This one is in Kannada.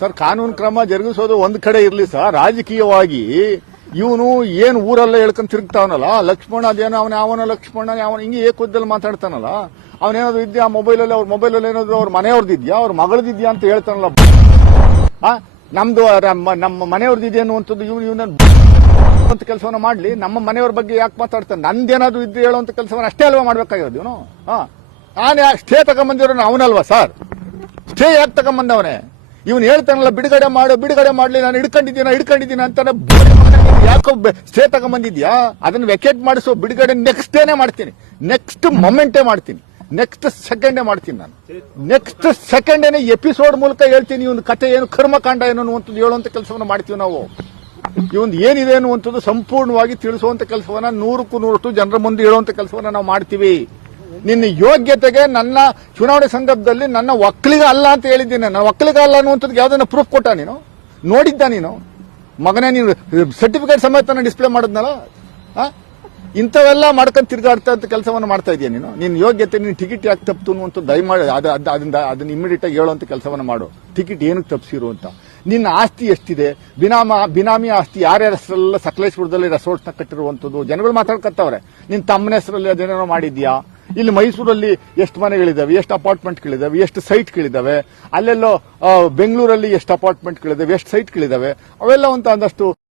ಸರ್ ಕಾನೂನು ಕ್ರಮ ಜರುಗಿಸೋದು ಒಂದ್ ಕಡೆ ಇರ್ಲಿ ಸರ್, ರಾಜಕೀಯವಾಗಿ ಇವನು ಏನು ಊರೆಲ್ಲ ಹೇಳ್ಕೊಂಡ್ ತಿರುಗ್ತಾವನಲ್ಲ, ಲಕ್ಷ್ಮಣ ಅದೇನೋ ಅವನ ಲಕ್ಷ್ಮಣ ಅವನ ಹಿಂಗೆ ಏಕುದ್ದಲ್ಲಿ ಮಾತಾಡ್ತಾನಲ್ಲ, ಅವನೇನಾದ್ರು ಇದ್ಯಾ ಮೊಬೈಲಲ್ಲಿ, ಅವ್ರ ಮೊಬೈಲಲ್ಲಿ ಏನಾದ್ರು ಅವ್ರ ಮನೆಯವ್ರದಿದ್ಯಾ, ಅವ್ರ ಮಗಳದಿದ್ಯಾ ಅಂತ ಹೇಳ್ತಾನಲ್ಲ. ನಮ್ದು ನಮ್ಮ ಮನೆಯವ್ರದಿದ್ಯಾ ಅನ್ನುವಂಥದ್ದು ಇವನ ಅಂತ ಕೆಲಸವನ್ನ ಮಾಡ್ಲಿ, ನಮ್ಮ ಮನೆಯವ್ರ ಬಗ್ಗೆ ಯಾಕೆ ಮಾತಾಡ್ತಾನೆ? ನಂದೇನಾದ್ರು ಇದ್ದು ಹೇಳುವಂತ ಕೆಲಸವನ್ನ ಅಷ್ಟೇ ಅಲ್ವಾ ಮಾಡ್ಬೇಕಾಗಿರೋದು ಇವನು. ನಾನು ಸ್ಟೇ ತಗೊಂಬಂದಿರೋ ಅವನಲ್ವಾ ಸರ್? ಸ್ಟೇ ಯಾಕೆ ತಗೊಂಬಂದವನೇ? ಇವನು ಹೇಳ್ತಾನಲ್ಲ ಬಿಡುಗಡೆ ಮಾಡ್ಲಿ, ನಾನು ಹಿಡ್ಕೊಂಡಿದ್ದೀನಿ ಅಂತಾನೆ. ಯಾಕೋ ಸ್ಟೇ ತಗೊಂಬಂದಿದ್ಯಾ? ಅದನ್ನ ವೆಕೇಟ್ ಮಾಡಿಸೋ, ಬಿಡುಗಡೆ ನೆಕ್ಸ್ಟ್ ಡೇನೆ ಮಾಡ್ತೀನಿ, ನೆಕ್ಸ್ಟ್ ಮೊಮೆಂಟೇ ಮಾಡ್ತೀನಿ, ನೆಕ್ಸ್ಟ್ ಸೆಕೆಂಡೇ ಮಾಡ್ತೀನಿ. ನಾನು ನೆಕ್ಸ್ಟ್ ಸೆಕೆಂಡೇನೆ ಎಪಿಸೋಡ್ ಮೂಲಕ ಹೇಳ್ತೀನಿ ಇವನ್ ಕತೆ ಏನು, ಕರ್ಮಕಾಂಡ ಏನು ಅನ್ನುವಂಥದ್ದು ಹೇಳುವಂತ ಕೆಲಸವನ್ನ ಮಾಡ್ತೀವಿ ನಾವು. ಇವನ್ ಏನಿದೆ ಅನ್ನುವಂಥದ್ದು ಸಂಪೂರ್ಣವಾಗಿ ತಿಳಿಸುವಂತ ಕೆಲಸವನ್ನ 100% ಜನರ ಮುಂದೆ ಹೇಳುವಂತ ಕೆಲಸವನ್ನ ನಾವು ಮಾಡ್ತೀವಿ. ನಿನ್ನ ಯೋಗ್ಯತೆಗೆ ನನ್ನ ಚುನಾವಣೆ ಸಂದರ್ಭದಲ್ಲಿ ನನ್ನ ಒಕ್ಕಲಿಗ ಅಲ್ಲ ಅಂತ ಹೇಳಿದ್ದೀನಿ. ನನ್ನ ಒಕ್ಕಲಿಗ ಅಲ್ಲ ಅನ್ನುವಂಥದ್ದು ಯಾವ್ದನ್ನ ಪ್ರೂಫ್ ಕೊಟ್ಟ ನೀನು? ನೋಡಿದ್ದ ನೀನು? ಮಗನೇ, ನೀನು ಸರ್ಟಿಫಿಕೇಟ್ ಸಮೇತ ಡಿಸ್ಪ್ಲೇ ಮಾಡಿದ್ನಲ್ಲ. ಇಂಥವೆಲ್ಲ ಮಾಡ್ಕೊಂಡು ತಿರುಗಾಡ್ತಾ ಕೆಲಸವನ್ನು ಮಾಡ್ತಾ ಇದೆಯಾ ನೀನು? ನಿನ್ನ ಯೋಗ್ಯತೆ, ನಿನ್ನ ಟಿಕೆಟ್ ಯಾಕೆ ತಪ್ಪಿತು ಅನ್ನುವಂಥದ್ದು ದಯಮಾಡಿ ಅದನ್ನ ಇಮಿಡಿಯೇಟ್ ಆಗಿ ಹೇಳುವಂತ ಕೆಲಸವನ್ನು ಮಾಡು. ಟಿಕೆಟ್ ಏನಕ್ಕೆ ತಪ್ಪಿಸಿರು ಅಂತ. ನಿನ್ನ ಆಸ್ತಿ ಎಷ್ಟಿದೆ, ಬಿನಾಮಿ ಆಸ್ತಿ ಯಾರ್ಯಾರ ಹೆಸರೆಲ್ಲ ಸಕಲೇಶ್ಪುರದಲ್ಲಿ ರೆಸಾರ್ಟ್ಸ್ ನ ಕಟ್ಟಿರುವಂಥದ್ದು ಜನಗಳು ಮಾತಾಡ್ಕೊತಾವ್ರೆ. ನಿನ್ನ ತಮ್ಮನ ಹೆಸರಲ್ಲಿ ಅದೇನೋ ಮಾಡಿದ್ಯಾ? ಇಲ್ಲಿ ಮೈಸೂರಲ್ಲಿ ಎಷ್ಟು ಮನೆಗಳಿದಾವೆ, ಎಷ್ಟು ಅಪಾರ್ಟ್ಮೆಂಟ್ಗಳಿದಾವೆ, ಎಷ್ಟು ಸೈಟ್ಗಳಿದಾವೆ, ಅಲ್ಲೆಲ್ಲೋ ಬೆಂಗಳೂರಲ್ಲಿ ಎಷ್ಟು ಅಪಾರ್ಟ್ಮೆಂಟ್ಗಳಿದಾವೆ, ಎಷ್ಟು ಸೈಟ್ಗಳಿದಾವೆ, ಅವೆಲ್ಲ ಒಂದಷ್ಟು